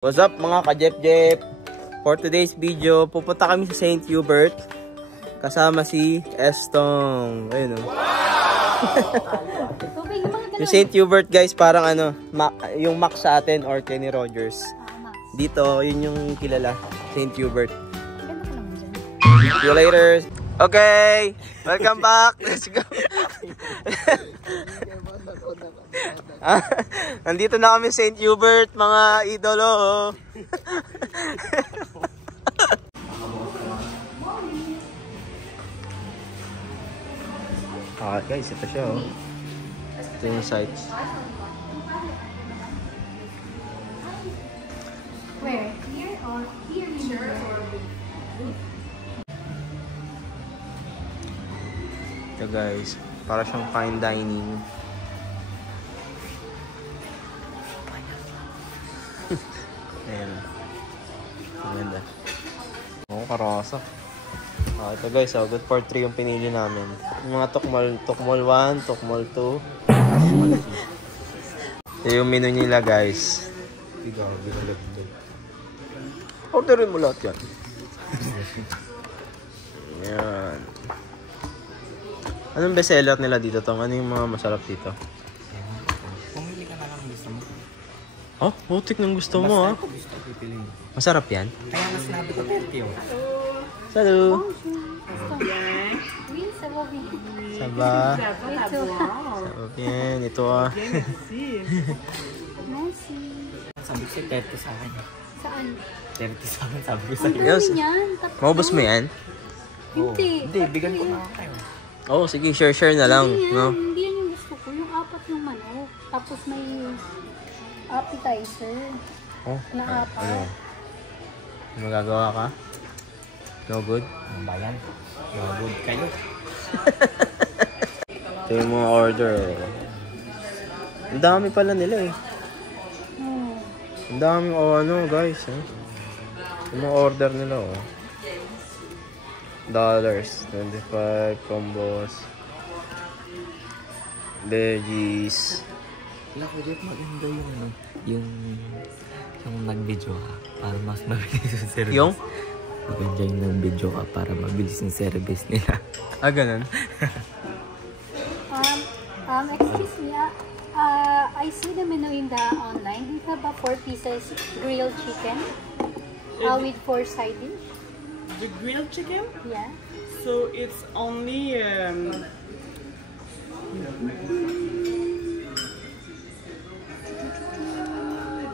What's up mga ka-Jep-Jep? For today's video, pupunta kami sa St. Hubert. Kasama si Estong. Ayun o. Yung St. Hubert guys, parang ano, yung Mac sa atin or Kenny Rogers. Dito, yun yung kilala. St. Hubert. See you later. Okay, welcome back. Let's go. Nandito na kami St. Hubert, mga idolo. Guys, ito siya oh. Ito yung sites. Where? Here or here? Sure. Ito guys, para siyang fine dining. Ayan. Maganda. Oo, karasa. Ito guys, good for 3 yung pinili namin. Yung mga Tokmol 1, Tokmol 2. Ito yung menu nila guys. Orderin mo lahat yan. Ayan. Anong bestseller nila dito, Tong? Ano yung mga masarap dito? Pumili ka na lang gusto mo. Oh, putik ng gusto mo, ha? Masarap yan? Kaya mas sinabi ko 30 yun. Salut! Saba. Sabab yan. Ito ah. Sabi ko 30 sa akin. Saan? 30 sa akin, sabi ko sa'yo. Ang dami niyan. Maubos mo yan? Hindi. Hindi, bigyan ko na kayo. Oo, sige. Share na lang. Hindi yan. No? Hindi yan yung gusto ko. Yung 4 yung manok. Tapos may appetizer. Oh, Na 4. ano? Magagawa ka? No good? Ang bayan. Good kayo. Ito yung mga order. Ang dami pala nila eh. Ang dami ano guys. Yung mga order nila oh. Dollars. 25 combos. Veggies. Wala ko dito maganda yung nag-video ka para mas mabilis yung service. Yung? Maganda yung nag-video ka para mabilis yung service nila. Ganun. Excuse me. I see the menu in the online. We have a 4 pieces grilled chicken with 4 side dish. The grilled chicken? Yeah. So it's only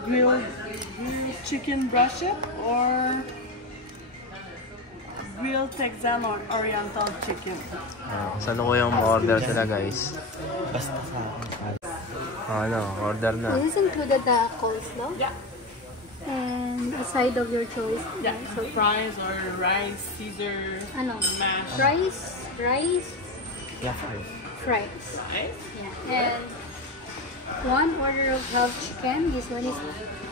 grilled chicken brush up or grilled Texan or Oriental chicken. Saan ko yung order sila guys? Basta sa akin. Order na. Is this included the coleslaw? Yeah. And a side of your choice? Yeah. Fries or rice, Caesar, Ano? mash. Rice? Yeah, fries. Fries. Right? Yeah. And 1 order of half chicken. This one is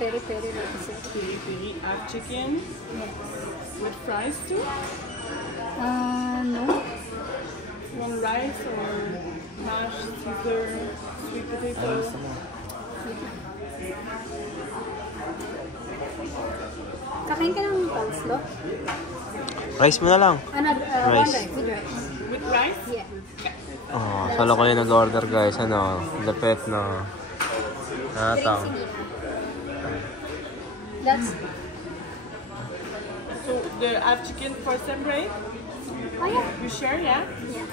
peri-peri represent. Piri-piri, half chicken Yes. with fries too. No. 1 rice or mash, Caesar, sweet potato. Kakain ka ng coleslaw? Rice mo na lang. One Rice. rice with rice. With rice? Yeah. Sala ko yung nag-order guys. Lapet na. Natang. That's... So the half chicken for separate? Oh yeah. You share, yeah? Yeah.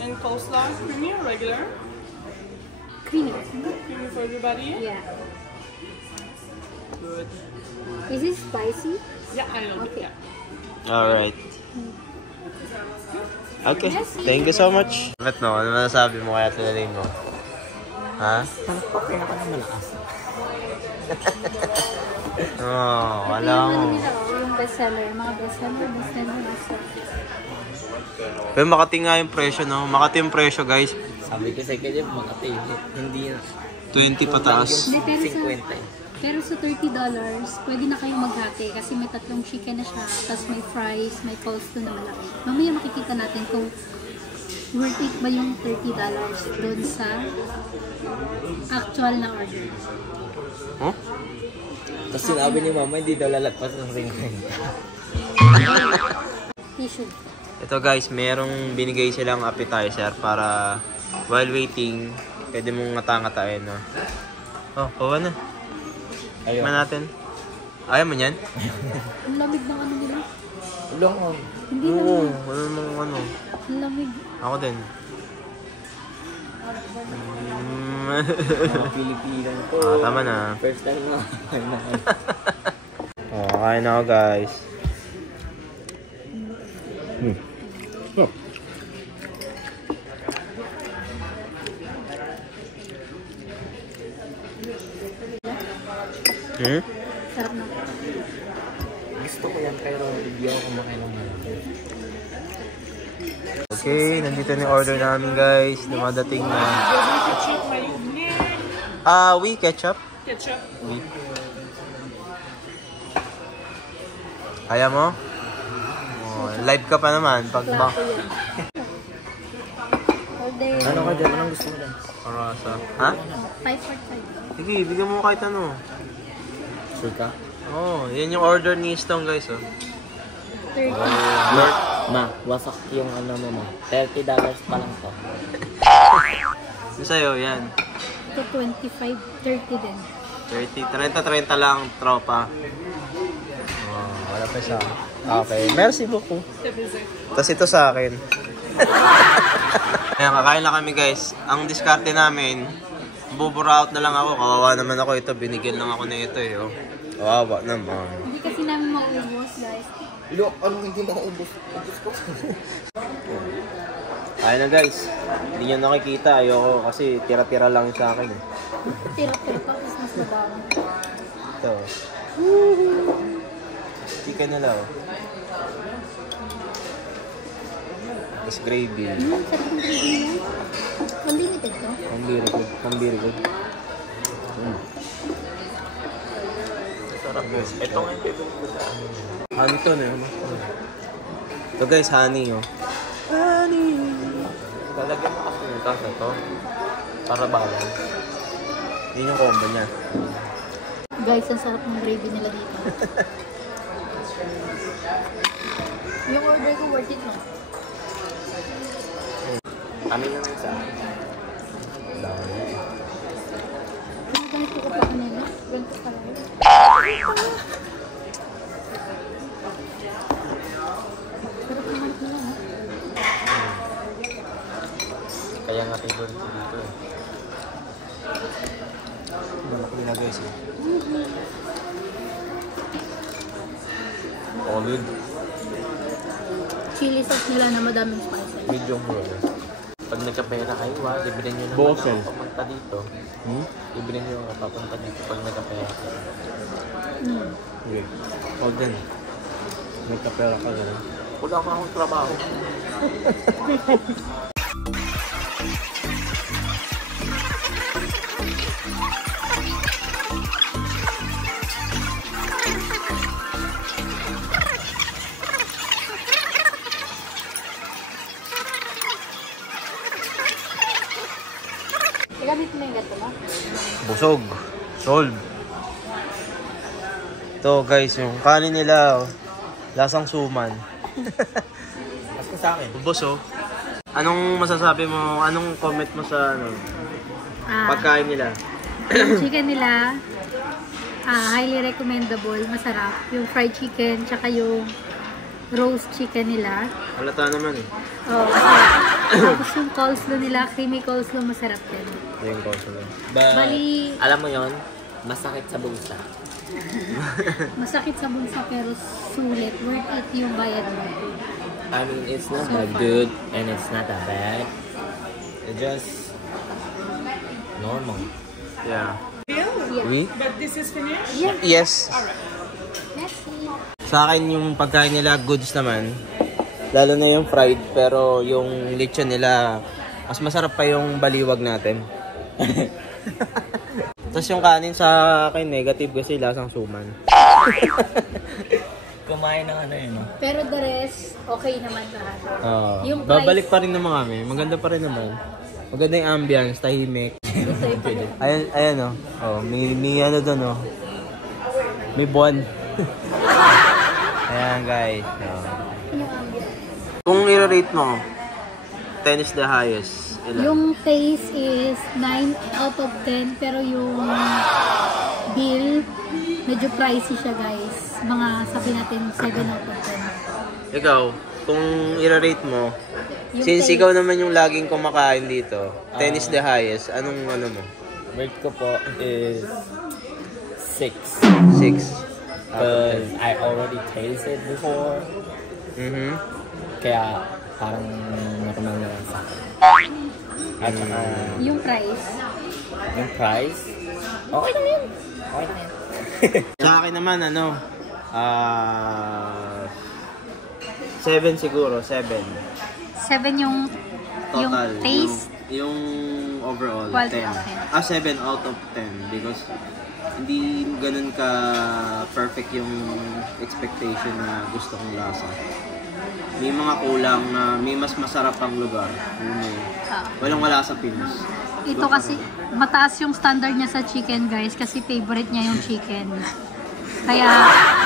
And coleslaw, creamy or regular? Creamy. Creamy for everybody? Yeah. Good. Is it spicy? Yeah, I know. Okay. Yeah. Alright. Okay. Thank you so much. Ano masasabi mo kaya tinalay mo? Ha? Okay na ka na malakas. Wala Yung mo. ano nila, yung bestseller. Mga bestseller. Pero Makati nga yung presyo, no? Makati yung presyo, guys. Sabi ko sa kanya, mga hindi na. 20 pataas. Hindi, 50. pero sa $30, pwede na kayong maghati kasi may 3 chicken na siya, tapos may fries, may coleslaw na malaki. Mamaya makikita natin kung Worth it ba yung $30 doon sa actual na order? Huh? Tapos sinabi ni mama, hindi daw lalagpas ng ring. Tissue. Ito guys, merong binigay silang appetizer para while waiting, pwede mong ngata-ngatain, no? Oh, kuha na. Ayaw. Kuha natin. Ayaw mo yan? Ang lamig ng ano nila. Long. Hindi Oo, naman. wala namang ano. Ang lamig. Ako din. Mga Pilipinan ko. Tama na. First time na. Oh, kain na ako guys. Sarap na. Gusto ko yan pero hindi ako kumakain ng malaki. Okay, nandito na yung order namin guys. Dumadating na. Ketchup, mayonnaise. We ketchup. Ketchup. Kaya mo? Oh, live ka pa naman. Pag ba? Order. Ano ka dyan? Anong gusto mo dyan? Parasa. Ha? 5 for 5. Sige, bigyan mo kahit ano. Sure ka? Oh, yan yung order ni Stone guys, oh. 30. Ma, wasak yung ano mo. $30 pa lang to. Yung sa'yo, yan. Ito 25, 30 din. 30 lang, tropa. Oh, wala pa siya. Okay, merci beaucoup. Tapos ito sa akin. Ayan, kakain na kami guys. Ang diskarte namin, bubura out na lang ako. Kawawa naman ako ito. Binigyan lang ako na ito eh. Oh. Kawawa naman. Hindi kasi namin maubos, guys. Ilo, anong hindi makaubos? Ubus ko. Ayun na guys. Hindi nyo nakikita. Ayoko kasi tira-tira lang sa akin. Tira-tira pa, mas mabaho. Ito. Chicken na lang. Tapos gravy. Sarap ng gravy niya. Unlimited to. Pambirigod. Sarap guys. Ito nga yung favorite ko sa amin. Honey to na. Ito guys, honey oh. Honey. Lalagyan mo kasi yung tasa to. Para balance. Yun yung combo niya. Guys, ang sarap ng gravy nila dito. Yung order ko worth it, no? Amin naman sa akin. Ano ganito ko pa kanina? Ganito pa lang. Sarap naman nila, ha? Kaya nga favorite ko dito eh. Malaki nila guys eh. Solid. Chili sauce nila na madaming spices. Medium rare. Pag nagkapera kayo, libre nyo naman Bosel. ako papunta dito. Libre nyo ako papunta dito pag nagkapera kayo. Okay. Hold din. Nagkapera ka na. Wala pa akong trabaho. Gamit mo yung gato mo? Busog. Solve. Ito guys, yung kanin nila, oh. Lasang suman. Mas ko sa akin. Ubos oh. Anong masasabi mo, anong comment mo sa ano, pagkain nila? Yung chicken nila, highly recommendable, masarap. Yung fried chicken, tsaka yung roast chicken nila. Halata naman eh. Oh, masarap. Tapos yung coleslaw nila, creamy coleslaw, masarap din. Yung coleslaw. Bali, Alam mo yon, masakit sa bulsa. masakit sa bulsa pero sulit. Worth it yung bayad mo. I mean, it's not that good and it's not that bad. It's just normal. Yeah. Yeah. Oui? But this is finished? Yeah. Yes. Merci. Sa akin yung pagkain nila goods naman. Lalo na yung fried, pero yung lechon nila mas masarap pa yung baliwag natin. Tapos yung kanin sa akin negative kasi lasang suman. kumain ng ano yun. Pero the rest, okay naman lahat. Yung Babalik pa rin naman kami. Maganda pa rin naman. Maganda yung ambience, tahimik. Ayan may ano doon may buwan. Ayan guys. Kung i-rate mo, 10 is the highest. Ilan? Yung taste is 9 out of 10, pero yung bill, medyo pricey siya guys. Mga sabi natin 7 out of 10. Ikaw, kung i-rate mo, Yung since taste. ikaw naman yung laging kumakain dito, 10 is the highest, anong ano mo? Rate ko po is 6. 6. Because I already tasted before. Kaya parang normal na lang sa akin. At saka Yung price, yung price, okay lang yun. Okay lang yun. Sa akin naman, 7 siguro, 7. 7 yung Total. taste. Yung overall, Quality 10. of 10. 7 out of 10 because hindi ganun ka perfect yung expectation na gusto kong lasa. May mga kulang na may mas masarap ang lugar. Walang wala sa Pinos. Ito kasi, mataas yung standard niya sa chicken guys, kasi favorite niya yung chicken. Kaya,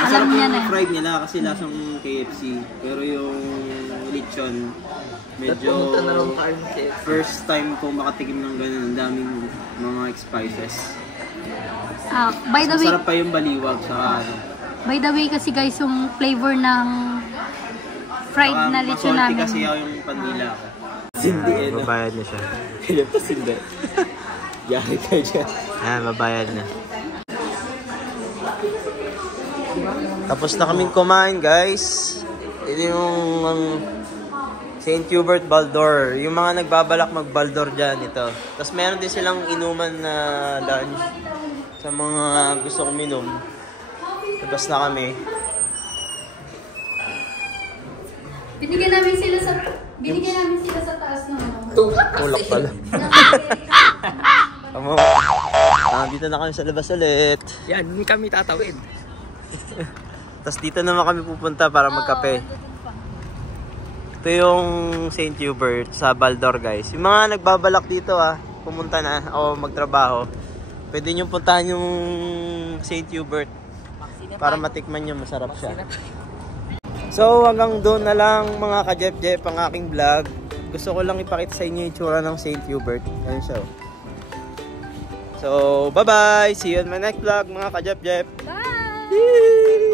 alam niya na. Yung fried nila kasi lasang KFC. Pero yung lechon, medyo first time ko makatikim ng ganun. Ang daming mga spices. By the way, Masarap pa yung baliwag sa by the way kasi guys, yung flavor ng fried na lechon namin. kasi yung panila ko. Sindi eh. Babayad na siya. Hilip to sindi. Yari ka dyan. Ayan, babayad na. Tapos na kaming kumain guys. Ito yung St. Hubert Baldor. Yung mga nagbabalak mag-Baldor dyan, ito. Tapos meron din silang inuman na lunch sa mga gusto kong minom. Tapos na kami. Binigyan namin sila sa taas ng Tulak pala. Dito na kami sa labas ulit. Yan, hindi kami tatawid. Tapos dito naman kami pupunta para magkape. Ito yung St. Hubert sa Baldor guys. Yung mga nagbabalak dito pumunta na o magtrabaho. Pwede nyo puntahan yung St. Hubert para matikman nyo, masarap siya. So hanggang doon na lang mga ka-Jep-Jep ang aking vlog. Gusto ko lang ipakita sa inyo yung tsura ng St. Hubert. Ayun siya. So bye bye! See you in my next vlog mga ka-Jep-Jep! Bye! Yee!